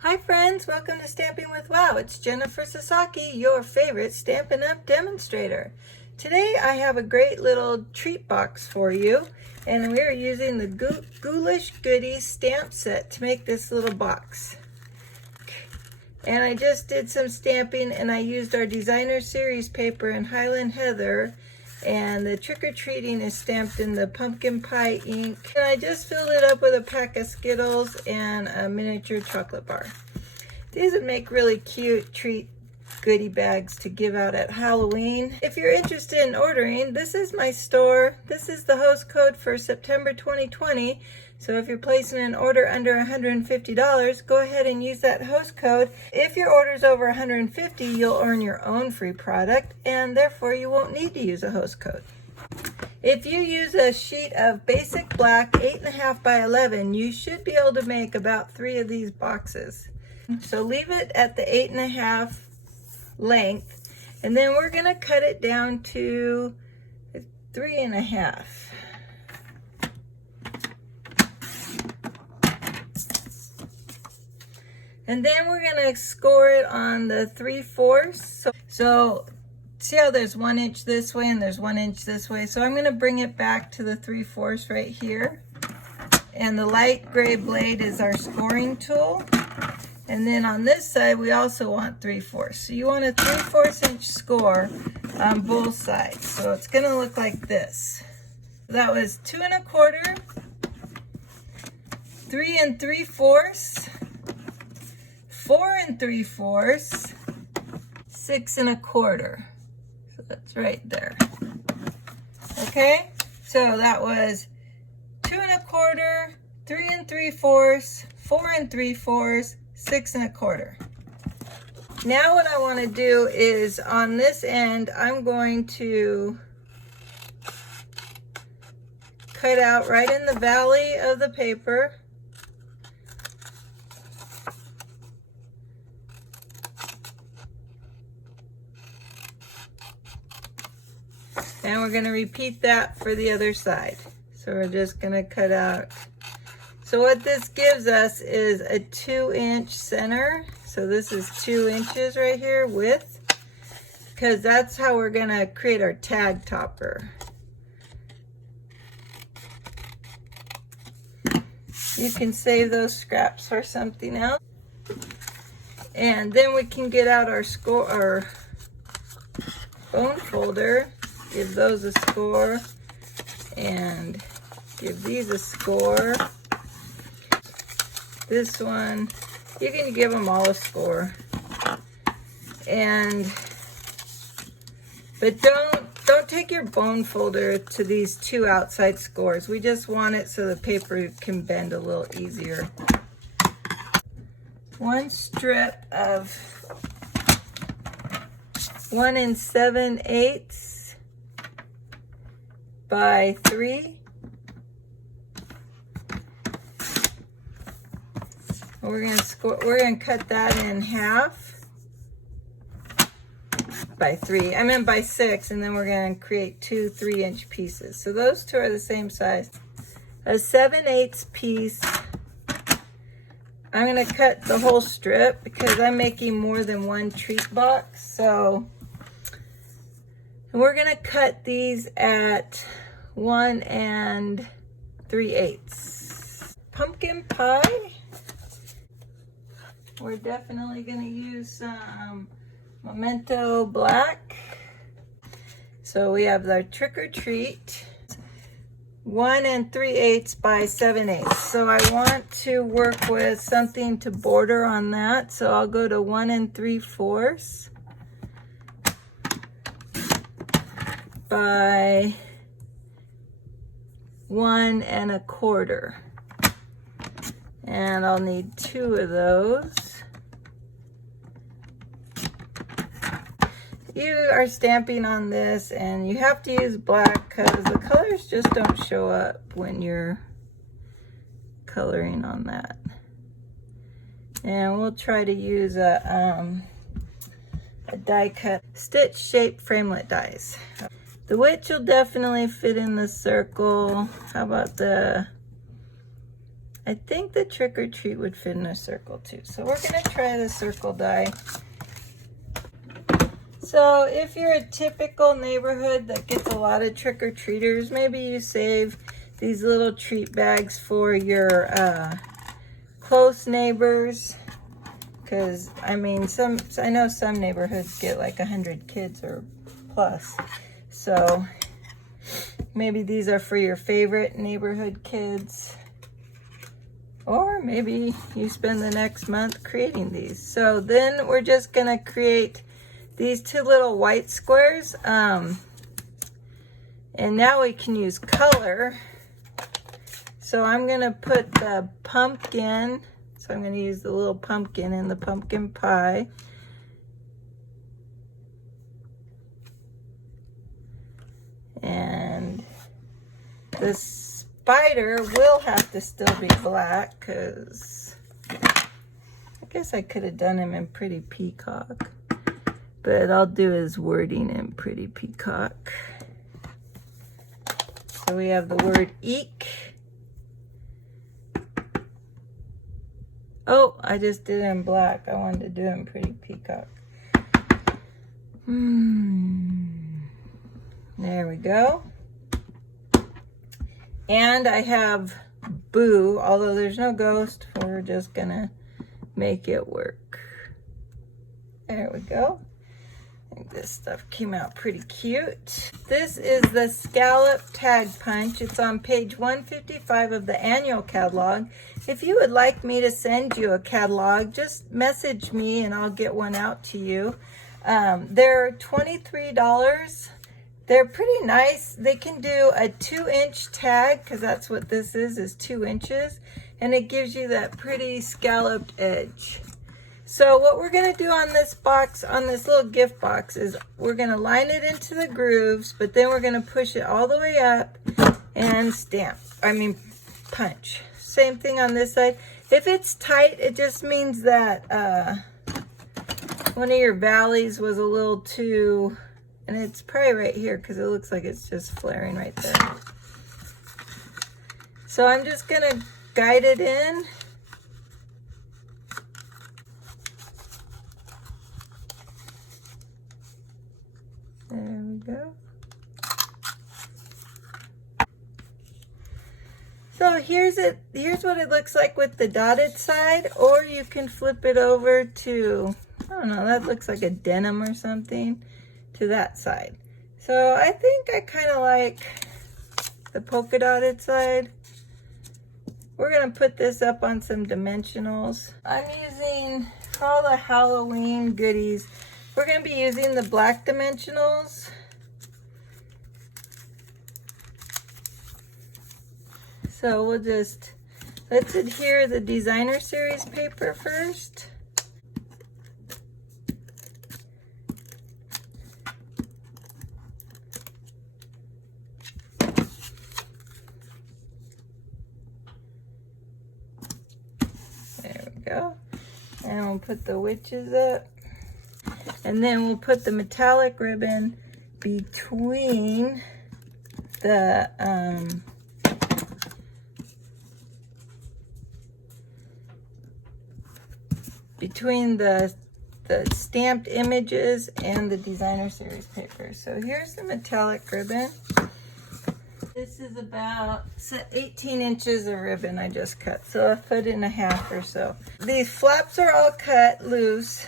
Hi friends, welcome to Stamping with Wow. It's Jennifer Sasaki, your favorite Stampin' Up! Demonstrator. Today I have a great little treat box for you, and we are using the Goulish Goodies stamp set to make this little box. And I just did some stamping, and I used our designer series paper in Highland Heather, and the trick-or-treating is stamped in the pumpkin pie ink. And I just filled it up with a pack of Skittles and a miniature chocolate bar. These would make really cute treat goodie bags to give out at Halloween. If you're interested in ordering, this is my store. This is the host code for September 2020. So if you're placing an order under $150, go ahead and use that host code. If your order is over $150, you'll earn your own free product, and therefore you won't need to use a host code. If you use a sheet of basic black 8.5 by 11, you should be able to make about 3 of these boxes. So leave it at the 8.5 length, and then we're going to cut it down to 3.5. And then we're going to score it on the 3/4. So see how there's 1 inch this way and there's 1 inch this way. So I'm going to bring it back to the 3/4 right here. And the light gray blade is our scoring tool. And then on this side, we also want 3/4. So you want a 3/4 inch score on both sides. So it's going to look like this. That was 2 1/4, 3 3/4, 4 3/4, 6 1/4. So that's right there. Okay, so that was 2 1/4, 3 3/4, 4 3/4, 6 1/4. Now what I want to do is on this end, I'm going to cut out right in the valley of the paper. And we're going to repeat that for the other side. So we're just going to cut out. So what this gives us is a 2-inch center. So this is 2 inches right here width, because that's how we're going to create our tag topper. You can save those scraps for something else. And then we can get out our bone folder. Give those a score, and give these a score. This one, you can give them all a score. But don't take your bone folder to these 2 outside scores. We just want it so the paper can bend a little easier. 1 strip of 1 7/8 by 3. We're gonna cut that in half by 3. I meant by 6, and then we're gonna create 2 3-inch pieces. So those 2 are the same size. A 7/8 piece. I'm gonna cut the whole strip because I'm making more than 1 treat box. So we're gonna cut these at 1 3/8. Pumpkin pie. We're definitely gonna use some Memento Black. So we have our trick or treat. 1 3/8 by 7/8. So I want to work with something to border on that. So I'll go to 1 3/4 by 1 1/4. And I'll need 2 of those. You are stamping on this, and you have to use black because the colors just don't show up when you're coloring on that. And we'll try to use a die cut stitch shaped framelit dies. The witch will definitely fit in the circle. How about the I think the trick or treat would fit in a circle too. So we're gonna try the circle die. So if you're a typical neighborhood that gets a lot of trick-or-treaters, maybe you save these little treat bags for your close neighbors. Because, I mean, I know some neighborhoods get like 100 kids or plus. So maybe these are for your favorite neighborhood kids. Or maybe you spend the next month creating these. So then we're just gonna create these two little white squares. And now we can use color. So I'm gonna put the pumpkin. So I'm gonna use the little pumpkin in the pumpkin pie. And the spider will have to still be black because I guess I could have done him in Pretty Peacock. But I'll do his wording in Pretty Peacock. So we have the word eek. Oh, I just did it in black. I wanted to do it in Pretty Peacock. There we go. And I have Boo, although there's no ghost, we're just gonna make it work. There we go. I think this stuff came out pretty cute. This is the Scallop Tag Punch. It's on page 155 of the annual catalog. If you would like me to send you a catalog, just message me and I'll get one out to you. They're $23. They're pretty nice. They can do a 2-inch tag, because that's what this is 2 inches. And it gives you that pretty scalloped edge. So what we're gonna do on this box, on this little gift box, is we're gonna line it into the grooves, but then we're gonna push it all the way up and punch. Same thing on this side. If it's tight, it just means that one of your valleys was a little too, and it's probably right here because it looks like it's just flaring right there. So I'm just gonna guide it in. There we go. So here's what it looks like with the dotted side, or you can flip it over to, I don't know, that looks like a denim or something, to that side. So I think I kind of like the polka dotted side. We're gonna put this up on some dimensionals. I'm using, for all the Halloween goodies, we're gonna be using the black dimensionals. So we'll just, let's adhere the designer series paper first. There we go. And we'll put the witches up. And then we'll put the metallic ribbon between the stamped images and the designer series paper. So here's the metallic ribbon. This is about 18 inches of ribbon I just cut, so a foot and a half or so. These flaps are all cut loose.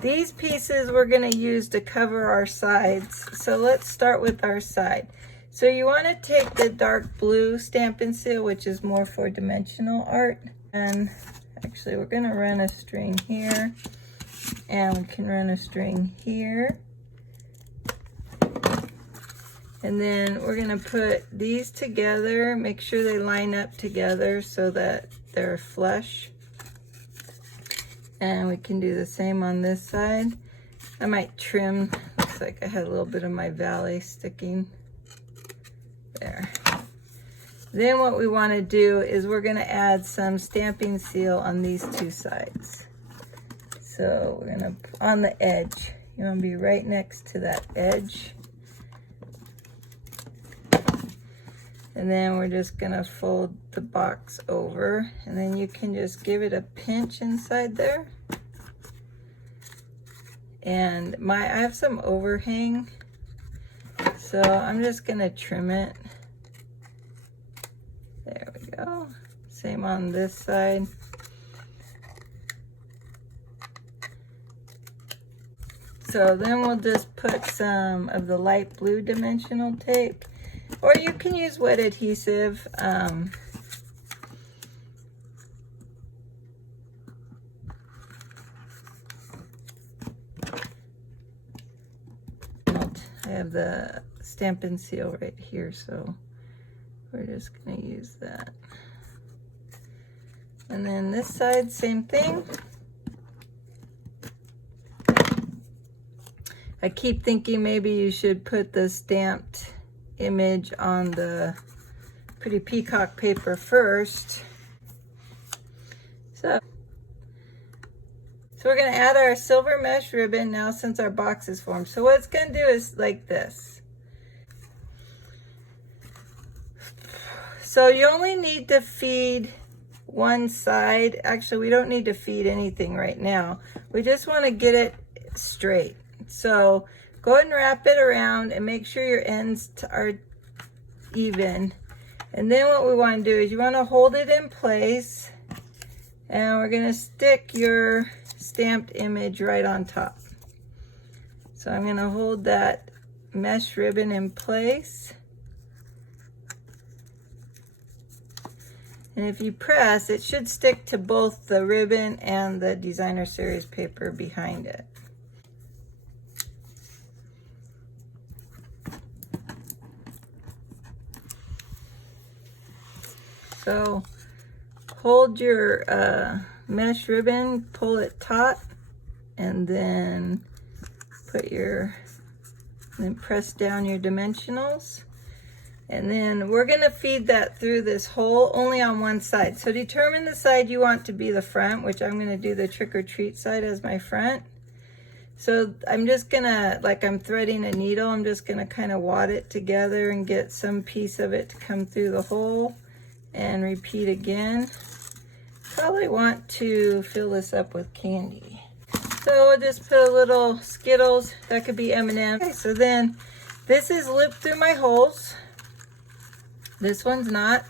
These pieces we're going to use to cover our sides. So let's start with our side. So you want to take the dark blue Stampin' Seal, which is more for dimensional art. And actually we're going to run a string here. And we can run a string here. And then we're going to put these together. Make sure they line up together so that they're flush. And we can do the same on this side. I might trim, looks like I had a little bit of my valley sticking there. Then what we want to do is we're going to add some stamping seal on these two sides. So we're going to, on the edge, you want to be right next to that edge. And then we're just gonna fold the box over, and then you can just give it a pinch inside there. And I have some overhang, so I'm just gonna trim it. There we go. Same on this side. So then we'll just put some of the light blue dimensional tape, or you can use wet adhesive. I have the Stampin' Seal right here, so we're just gonna use that. And then this side, same thing. I keep thinking maybe you should put the stamped image on the pretty peacock paper first. So we're going to add our silver mesh ribbon now since our box is formed. So what it's going to do is like this. So you only need to feed one side. Actually, we don't need to feed anything right now. We just want to get it straight. So go ahead and wrap it around and make sure your ends are even. And then what we want to do is you want to hold it in place, and we're going to stick your stamped image right on top. So I'm going to hold that mesh ribbon in place. And if you press, it should stick to both the ribbon and the designer series paper behind it. So hold your mesh ribbon, pull it taut, and then then press down your dimensionals. And then we're gonna feed that through this hole only on one side. So determine the side you want to be the front, which I'm gonna do the trick or treat side as my front. So I'm just gonna, like I'm threading a needle, I'm just gonna kind of wad it together and get some piece of it to come through the hole. And repeat again. Probably want to fill this up with candy. So we'll just put a little Skittles. That could be M&M. Okay, so then this is looped through my holes. This one's not.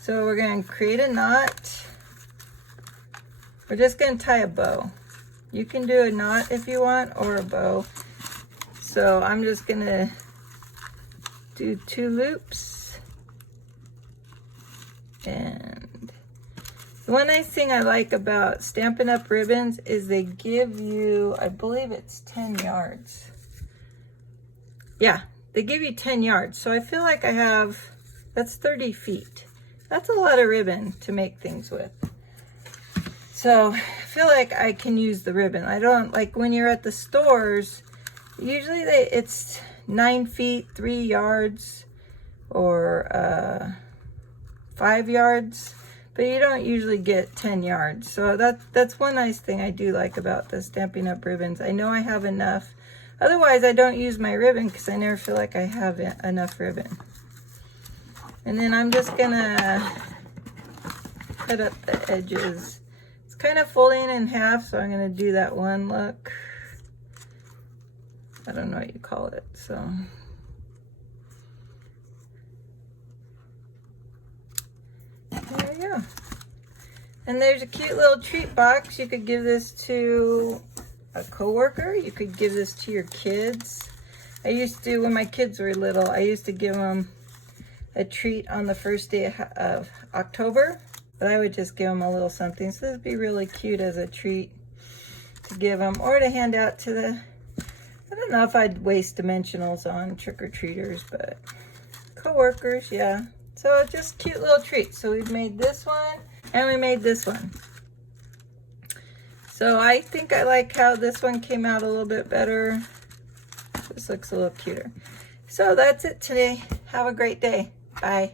So we're going to create a knot. We're just going to tie a bow. You can do a knot if you want, or a bow. So I'm just going to do 2 loops. And the one nice thing I like about Stampin' Up! Ribbons is they give you, I believe it's 10 yards. Yeah, they give you 10 yards. So I feel like that's 30 feet. That's a lot of ribbon to make things with. So I feel like I can use the ribbon. I don't, like when you're at the stores, usually it's 9 feet, 3 yards, or 5 yards, but you don't usually get 10 yards. So that's one nice thing I do like about the Stampin' Up! Ribbons. I know I have enough. Otherwise, I don't use my ribbon because I never feel like I have enough ribbon. And then I'm just gonna cut up the edges. It's kind of folding in half, so I'm gonna do that one look. I don't know what you call it, so. There you go. And there's a cute little treat box. You could give this to a coworker. You could give this to your kids. I used to, when my kids were little, I used to give them a treat on the first day of October. But I would just give them a little something. So this would be really cute as a treat to give them, or to hand out to the, I don't know if I'd waste dimensionals on trick-or-treaters, but coworkers, yeah. So just cute little treats. So we've made this one and we made this one. So I think I like how this one came out a little bit better. This looks a little cuter. So that's it today. Have a great day. Bye.